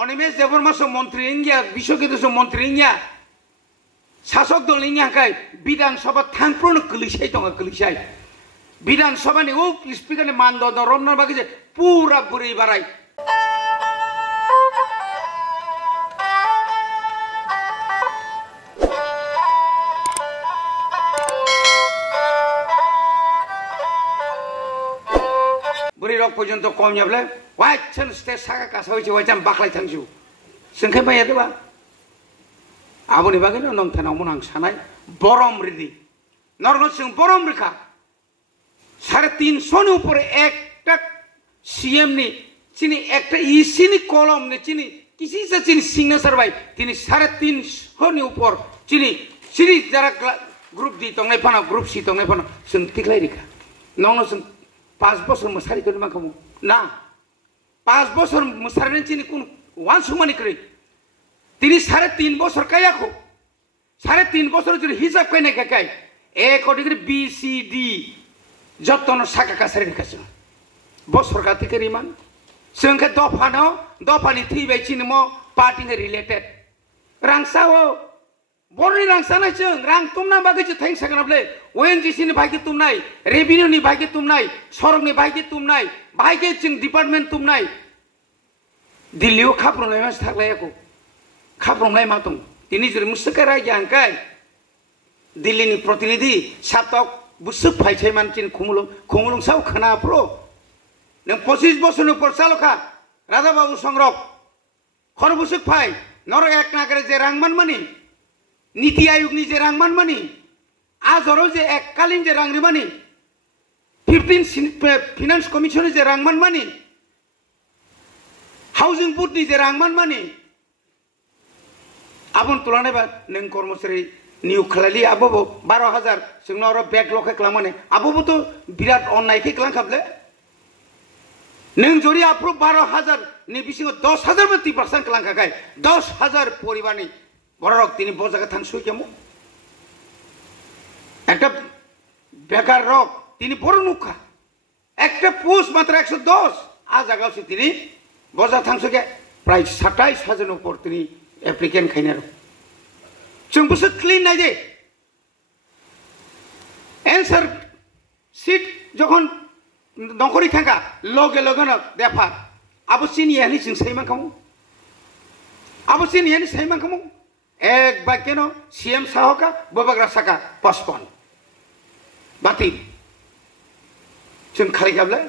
অনিমে যেবর মাসে মন্ত্রী ইঙ্গিয়া বিশ্বকিত মন্ত্রী ইঙ্গিয়া শাসক দল ইঙ্গিয়াখাই বিধানসভা থানপ্রণ কলিসাই দङ কলিসাই বিধানসভানি ও স্পিকারনি মানদণ্ড রমনার বাকি যে পুরা বুড়ি বাড়াই बुरी रक पर्यन्त कम जाब्ला वाइचन स्टेज साका कासा होइछ वाइचाम बाखलाय थांजु जोंखाय बाया देबा आबोनि बागैनो नंथानाव मन आं सानाय बरम रिदि नरनो जों बरम रेखा 350 नि ऊपर एकटा सीएम नि चिनि एकटा ईसी नि कलम नि चिनि किसी से चिनि सिग्नेचर बाय तिनि 350 नि ऊपर चिनि सिरि जरा ग्रुप दि तंगनाय फाना ग्रुप सी तंगनाय फाना जों तिखलाय रेखा नंनो जों 5 বছর মশারি করে মাখামু না 5 বছর মশারি চিনি কোন ওয়ান সুমানি করে তিনি 3.5 বছর কায়াখো 3.5 বছর যদি হিসাব কই না কাই এক ডিগ্রি বি সি ডি যতন সাকা কাছারি রেখাছ বছর কাতি করি মান जोंखा दफानि थैबाय चिनि म पार्टीनि रिलेटेड रांसाओ बरनि रांसानाय जों रां तुमना बागै जे थैं सागनाबले ओएनजीसी नि भागे तुमनाय रेभिनिउ नि भागे तुमनाय सरकनि भागे तुमनाय भागे जों डिपार्टमेन्ट तुमनाय दिल्लीयाव खाफ्रंनाय मानसि थागलायाखौ खाफ्रंनाय मा दं दिनै जेरै मुसुका रायजांखाय दिल्लीनि प्रतिनिधि सातक बुसुक फाइसाय मानसिनि खुमुलुं साव खोनाफ्रो नों 25 বছর উপর চালকা রাধা বাবু সংরক খরবুসুক ফাই নর এক নাগরে যে রাংমান মানি নীতি আয়োগনি যে রাংমান মানি আজরও যে এককালীন যে রাংরি মানি 15 ফিনান্স কমিশনে যে রাংমান মানি হাউজিং বোর্ডনি যে রাংমান मानि आबन तुलानाय बा नों कर्मचारी नियोग खालायलि आबो 12000 जोंनाव आरो बेकलग खालामो आबोबो तो बिराद अननायखै खालामखाबले नों जरि आप्रुभ 12000 नि बिसिङाव 10000 बा 30% खालामखाखाय 10000 परिबारनि बररक तिनि बजागा थांसुइजामो একটা বেকার রক তিনি বড় নুখা একটা পোস্ট মাত্র 110 আজ আগাউছে তিনি বজা থাংসকে প্রায় 27000 উপর তিনি অ্যাপ্লিকেন্ট খাইনার जों बुसु क्लिन नाय दे एन्सार सीट যখন नखरि थांगा लगे लगे न देफा आबो सिनियानि जों साइमान खामो आबो सिनियानि साइमान खामो एक बाक्य न सीएम साहका बबाग्रा साका पस्पन बाति जों खालि गाबले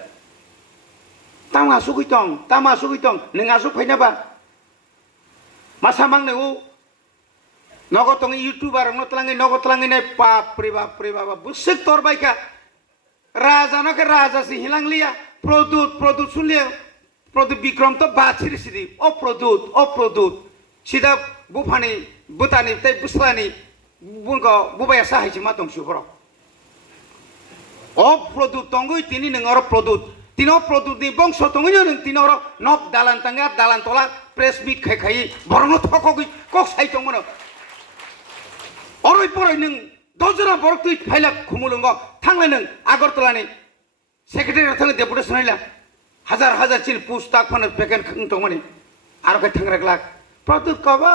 तामा सुगैतं नों आसु फाइनाबा मासा मांगनायखौ नगतंग यूट्यूबर नतलांगै नगतलांगै नै बाप रे बाबा बुसुक तोरबायका राजानो के राजा से हिलांगलिया प्रदूत सुनलिया प्रदूत विक्रम तो बाछिरि सिदि ओ प्रदूत सिदा बुफानि बुतानि तै बुस्लानि बुंको बुबाया साहायसि मा दं सुहर ओ प्रदूत तंगै तिनि नंगर प्रदूत तिनो प्रदूत नि बंश तंगै नों तिनर नब दालान तंगा दालान तला प्रेस मीट खाय बरनो थकगै कक साइतंमोन अरय परै नों दजरा बरक तुइ फाइला खुमुलुंग थांलाय नों आगरतलानि सेक्रेटारि थांग डेपुटेसन हैला हजार चिन पुस्तक फन पेकेन खंतमनि आरो के थांग्रागला प्रदूत कबा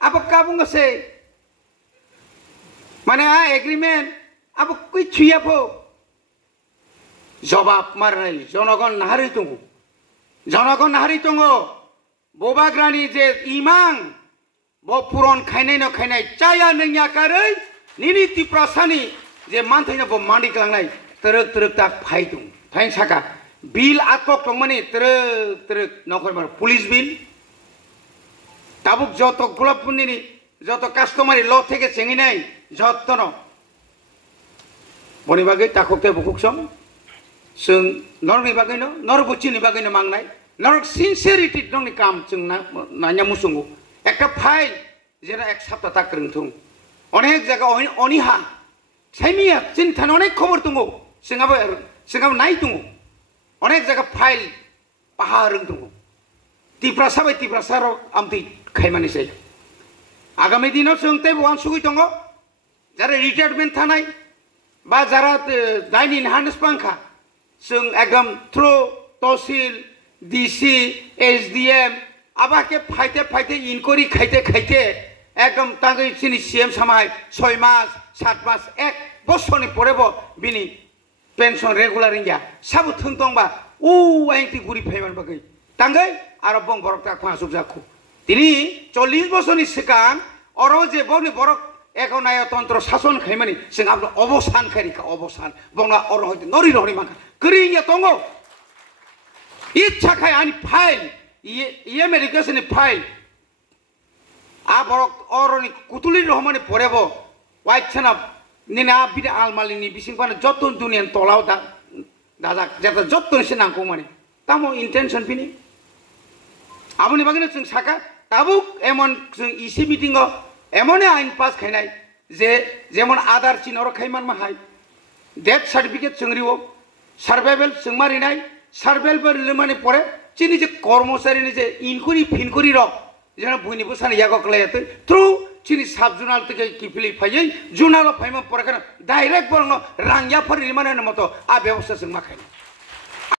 अब काबुंगसे माने आ एग्रीमेंट अब कुइ छुयाफो जवाब मारनाय जनगण नाहारि दङ बबाग्रानि जे इमां बो पुरन खायनाय न खायनाय चाया नोंया कारै निनि तिप्रासानि जे मानथायना बो मांडिक लांनाय तरक ता फाइ दं फाइन साका बिल आकक दंमानि तरक नखर मार पुलिस बिल ताबुक जत गुलाबपुरनि जत कास्टमारि ल থেকে চেঙিনাय जतन बनि बागै ताखकते बुकुकसम जों नरनि बागैनो नरबुचिनि बागैनो मांनाय नरक सिनसियारिटी दंनि काम जों नाया मुसुंगु একটা ফাইল যেটা এক সপ্তাহ তাক রংথুং অনেক জায়গা অনিহা সাইমিয়া চিন্তান অনেক খবর দङ जोंहाबो नाय दङ অনেক জায়গা ফাইল পাহাড় দङ তিপ্রাসার আমতি খাইমানিসै আগামী দিনাव जों তে বয়াन सुगै दङ যারা রিটায়ারমেন্ট थानाय बा যারা दाइनि हानस पांखा जों एकदम थ्रु तहसिल डीसी एसडीएम আবাকে ফাইতে ফাইতে ইনকোয়ারি খাইতে খাইতে একদম তাকে চিনি সিএম সামাই 6 মাস 7 মাস 1 বছরনি পরেব বিনি পেনশন রেগুলার ইয়া সাবু থংতংবা ও আইনটি গুরি ফাইমান বাগৈ তাঙ্গৈ আর বং বরক তা ফাসুক জাখু তিনি 40 বছরনি সিগাং অর যে বনি বরক একনায়তন্ত্র শাসন খাইমানি जों আবল অবসান খারিকা অবসান বংনা অর হইতে নরি রহনি মাখা করিয়া তঙ্গ ইচ্ছা খাই আনি ফাইল ইয়ে মেডিকেশন ফাইল আ বরক অরনি কুতুলি রহমানি পরেব ওয়াইছানা নিনা বিদে আলমালিনি বিসিংপানা যতন দুনিয়ান তলাও দাদা যেটা যতন সে নাंगौ মানে তামো ইন্টেনশন পিনি আবনি বাগিনো जों সাকা তাবুক এমন जों ইসি মিটিং এমনে আইন পাস খাইনাই যে যেমন আধার চিহ্ন খাইমান মাহাই ডেথ সার্টিফিকেট जों रिओ সার্ভাইভাল जों মারিনাই সার্ভাইভাল মানে পরে চিনি যে কর্মচারীনি যে ইনকুরি ফিনকুরি র যেন বইনিবো সানি ইয়াগো ক্লায়াতে থ্রু চিনি সাব জুনাল থেকে কিফিলি ফাইयै জুনাল ফাইমা পরে ডাইরেক্ট বরং রাংয়া ফরি মানে মতো আ ব্যবস্থা जों মাখাই